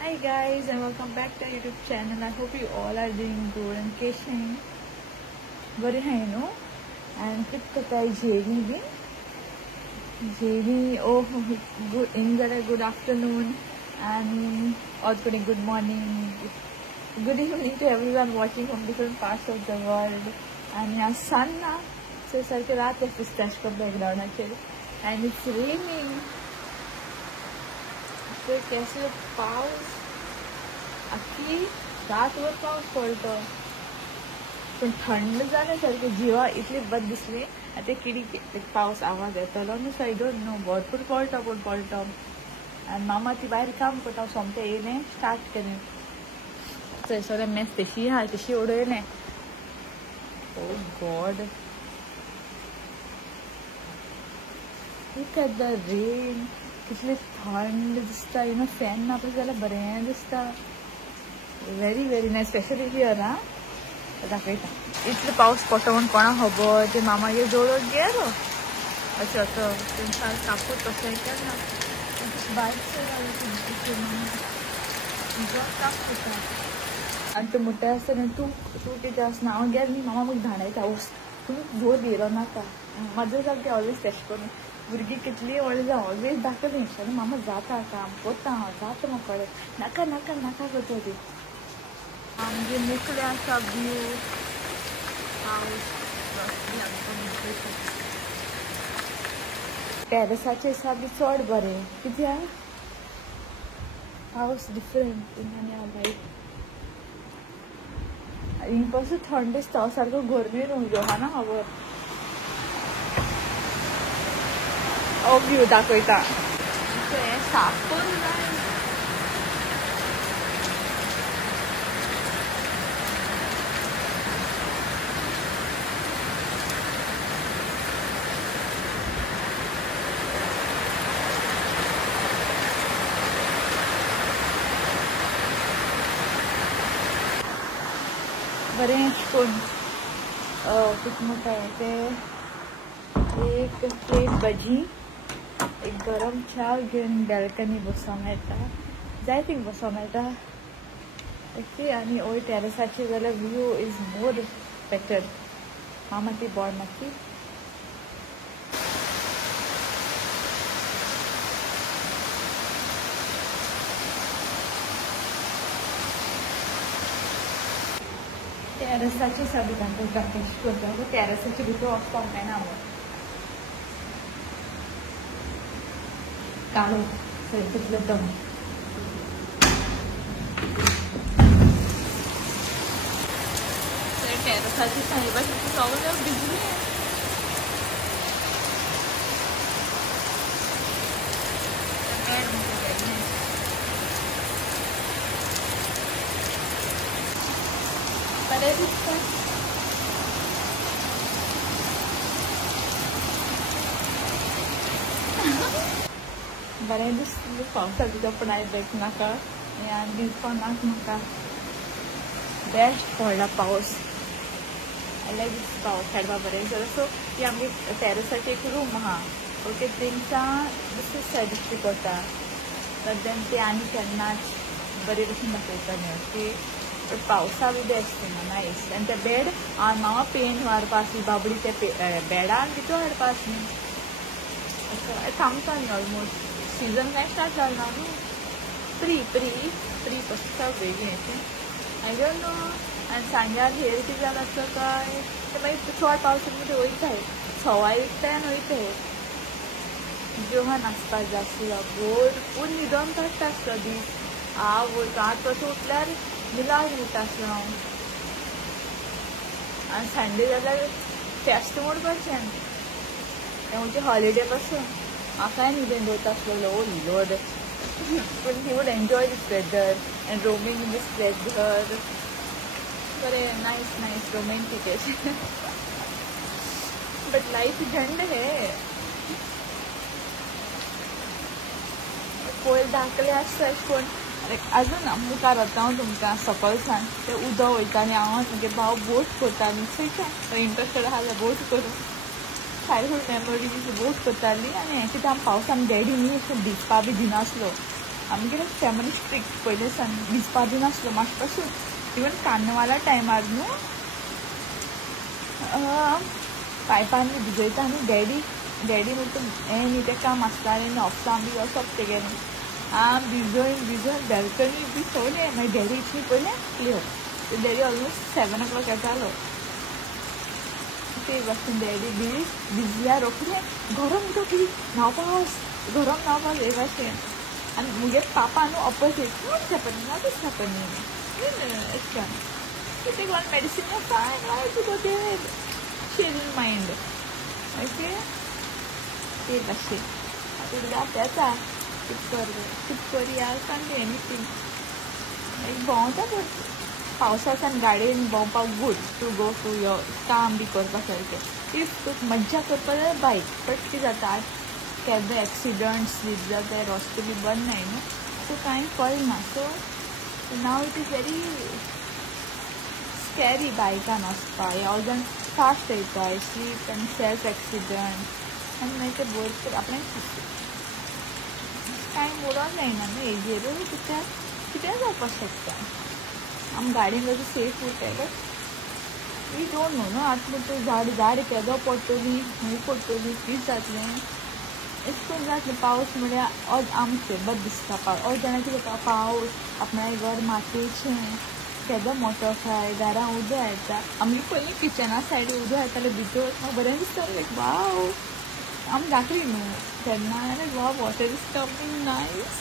Hi guys and welcome back to our YouTube channel. I hope you all are doing good and Keshain. Very high no? And Kitkatai JV. Oh good good afternoon and also good morning. Good evening to everyone watching from different parts of the world. And यहाँ sun ना so sir के रात है फिस्टैश का background है and it's raining. तो कैसे पाऊस अख्खी रातभर पाऊस पडतो पण थंड जाण्यासारखे जीवा इतली बद दिसली आता किडी पाऊस आवाज येतलो न्हू सो आय डोंट नो भरपूर पडटा आनी मामा ती भायर काम करता सोमते येयलें स्टार्ट केलें थंयसर मेस तशी आहा तशी उडयलें oh god look at the rain कितली थंड दिसता यू नो फॅन नापले जाल्यार बरें दिसता very nice especially here ना दाखयता इतलो पावस पडटा म्हूण कोणा खबर ते मामागेर जोडोन गेलो अशें असो तेंकां कापूर तशें केन्ना कापता आनी तो म्हणटा आसतना तूं कितें आसना हांव गेलें न्ही मामा म्हाका धांडयता वच तुमी जोर येयलो नाका म्हाजो सारकें ऑलवेज तेश करून भुरगीं कितलीं व्हडलीं जावं ऑलवेज दाखयता आनी मामा जाता काम कोता हांव जाता म्हाका कळ्ळें नाका नाका नाका करता ती आमगे मोकळे आसा व्यू पावस टॅरसाचे आसा बी चड बरें कित्याक पावस डिफरंट आनी हांव लायक हिंग थंड दिसता सारको गरमेन उजो हा ना खबर हो व्यू दाखयता हें साफ करूं जाय बरें कोण कितें म्हणटा ते एक प्लेट भजी एक गरम च्या घेवन बॅल्कनी बसोंक मेळटा जाय थिंग बसोंक मेळटा ओके आनी वयर टॅरसाचेर जाल्यार व्यू इज मोर बेटर मामा ती बोड माती टॅरसाची सगळ्यांक टेस्ट करता सो टॅरसाचे भितर वचपाक मेळना हांव काळो थंयसरलो दम टॅरसाची सायबाची सगळें भिजली बरें दिसता बरें दिसता पावसा भितर पूण आयज लायक नाका आनी दिवपाक नाका म्हाका बेस्ट पडला पावस आय लायक दीस पावस खेळपा बरें जाल्यार सो ती आमगे टॅरसाची एक रूम आहा ओके तेंकां दुसरी सायड दिश्टी पडटा बट देन ते आनी केन्नाच बरे भशेन दाखयताले ओके पावसा बी बेस्ट थिंगा नायस आनी ते बेड हांव मामा पेंट मारपा आसली बाबडी ते बेडान कितू हाडपा आसली थांबता न्ही ऑलमोस्ट सीजन काय स्टार्ट जालें ना न्हू प्री पस्ता बेगीन आय डोंट नो आनी सांग्यार हेर कितें जालां आसता काय ते मागीर चड पावसांत मध्ये वयताय सवाय विकताय आनी वयताय जेवण आसपाक जाय आसलो भरपूर न्हिदोन काडटा आसलो दीस हांव वयता 8 पासून उठल्यार मिलाज उठता आसलो हांव आनी संडे जाल्यार फेस्त म्हूण करचें तें म्हणजे हॉलिडे पासून म्हाकाय न्हिदेन दवरता आसलेलो ओ लॉर्ड पूण he would enjoy this weather and roaming in this weather बरें नायस रोमेंटीक अशें बट लायफ झंड हे पयर धाकले आसता अशें कोण अजून मुखार वता हांव तुमकां सकलच्यान तें उदक वयता आनी हांव म्हगे भाव बोट करताली थंयच्यान इंट्रस्टेड आहा जाल्यार बोट करूं चायल्डहूड मेमोरीज बोट करताली आनी हें कितें आमी पावसान डॅडी न्ही अशें भिजपा बी दिनासलो आमगे फॅमिली स्ट्रिक्ट पहिले सन भिजपा दिनासलो मातशे पासून इवन कार्नवाला टायमार न्हू पायपांनी भिजयता आनी डॅडी म्हणटा हें न्ही तें काम आसतालें न्ही ऑफिसां बी वचप तेगेलें भिजोवन बॅल्कनी बी सगलें मागीर डॅडी इतली पयलें क्लियर डॅडी ऑलमोस्ट 7 o'clock येतालो ते भाशेन डॅडी भिजल्यार रोखडें गरम उदक गरम न्हावपाक हे भाशेन आनी मुगे पापा न्हू opposite what's happening what is happening एश कोन्न कितें one medicine fine why to go there chill mind okay ते भाशेन तुका येता कित करया सांग एनीथींग लायक भोंवता बट पावसासान गाडयेन भोंवपाक good to go to your काम बी करपा सारकें इफ तुका मज्जा करपा जाल्यार बायक बट कितें जाता केन्ना एक्सिडंट्स बी जाता रस्तो बी बंद नाय न्हू सो कांय कळना so now it is very scary बायकान वचपा हे ऑल जाण फास्ट वयताय स्लीप आनी सेल्फ एक्सिडंट आनी मागीर ते भरपूर आपणाक कांय उडोवंक जायना न्हू हेजेरूय कितें जावपाक शकता आम गाडयेन वचून सेफ उरताय बट वी डोंट नो न्हू आतां म्हणटा झाड केदो पडटली खंय पडटली कितें जातलें अशें करून जातलें पावस म्हळ्यार आमचें बरें दिसता पावस जाणां कितें जाता पावस आपणाचें घर मातयेचें केदो मोठो काय घरां उदक येता आमगे पयलीं किचना सायडीन उदक येतालें भितर म्हाका बरें दिसतालें लायक वाव आमी धाकली न्हू तेन्ना लायक वाव वॉटर इज कमींग नायस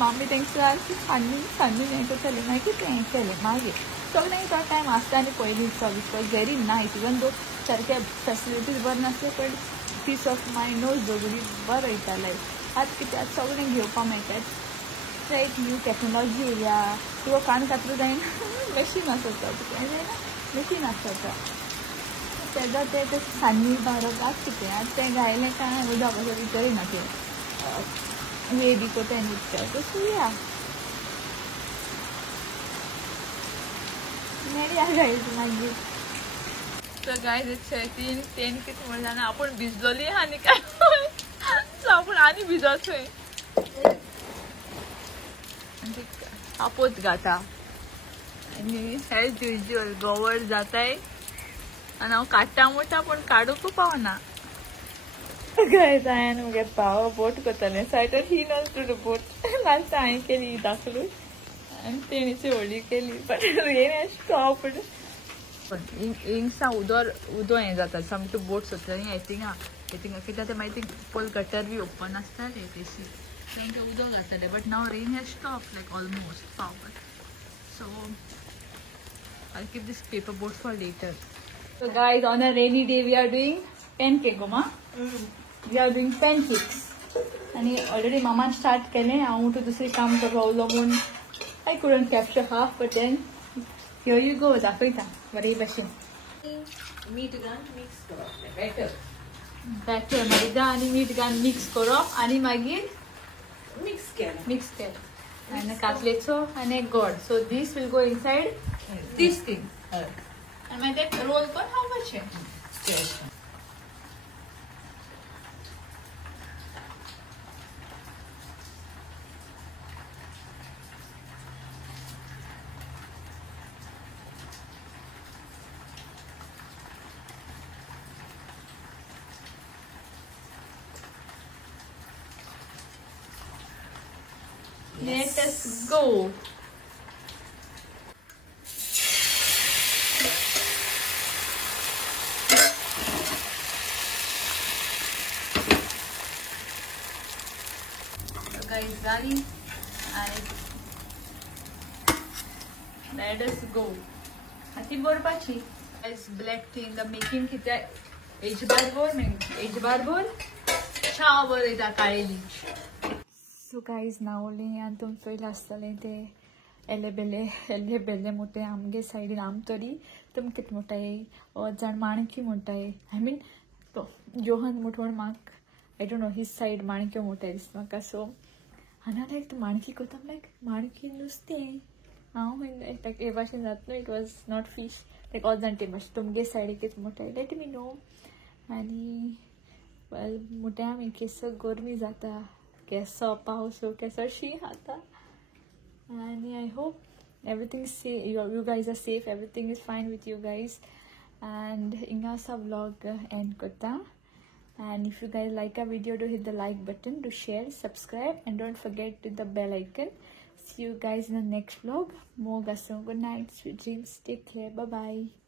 मामी तेंकां सारकी सान्नी हें करताली मागीर तें हें केलें मागीर सगळें तो टायम आसता आनी पयलींचो because very nice even though सारके फेसिलिटीज बरें नासले पण पीस ऑफ मायंड नो झगडी बरें वयता लायक आतां कितें आतां सगळें घेवपा मेळटा रायट न्यू टॅक्नोलॉजी येयल्या तुका कान कातरूं जायना मशीन आसता तुका जायना मशीन आसता तेजो ते सान्नी बारोक आतां कितें आतां तें घायलें काय उदक असो विचारिना तें वे बी कोताय न्हिदता तो चुया मेळया गायज मागीर सो गायज तेन कितें म्हण जाणा आपूण भिजलोली आनी काय सो आपूण आनी भिजोचोय आपोत घाता आनी एज युजल गवळ जाताय आनी हांव काडटा म्हणटा पूण काडूंक पावना गायज हांवें मुगे पाव बोट करतालें सायटर he not to the boat last हांवें केली दाखलू आनी तेणीची व्हडली केली बट हें स्टॉप हिंगसा उदो हें जाता सामकी बोट सोदताली आय थिंक कित्याक ते मागीर पयल गटर बी ओपन आसताले तेशी तांकां उदक घातलें but now rain has stop like almost पावर so I keep this paper boat for later so guys on a rainy day we are doing pancake मा we are doing pancakes आनी already मामान start केलें हांव म्हणटा दुसरें काम करपा उरलो म्हूण I couldn't capture half but then here you go दाखयता बरे भशेन मीठ घालून मिक्स करप बॅटर मैदा आनी मीठ घालून मिक्स करप आनी मागीर मिक्स केलें आनी कातलेचो आनी गोड सो दीस we'll go inside these thing आनी मागीर ते रोल करून खावपाचें Let us go. So guys, Gali, let us go. Ati borpachi. Guys, black tea in the making kita age barbor cha ita kaeli. So guys नावलें आनी तुमी पयलें आसतलें तें एल्ले बेल्ले मोटे आमगे सायडीन आम तरी तुमी कितें म्हणटाय जाण माणकी म्हणटाय आय मीन तो जोहन म्हणून म्हाका I don't know his side माणक्यो म्हणटाय दिसता म्हाका सो आनी हांव लायक माणकी कोता लायक माणकी नुस्तें हांव लायक हे भाशेन जाता न्हू it was not fish like all जाण ते भाशेन तुमगे सायडीक कितें म्हणटाय लेट मी नो आनी म्हणटाय आमी केस गरमी जाता केसो पावस केसो शीं आता and I hope everything is safe, you guys are safe, everything is fine with you guys. And inga sa vlog end kota. And if you guys like our video, do hit the like button, do share, subscribe, and don't forget to hit the bell icon. See you guys in the next vlog. More Good night, sweet dreams, take care, bye bye.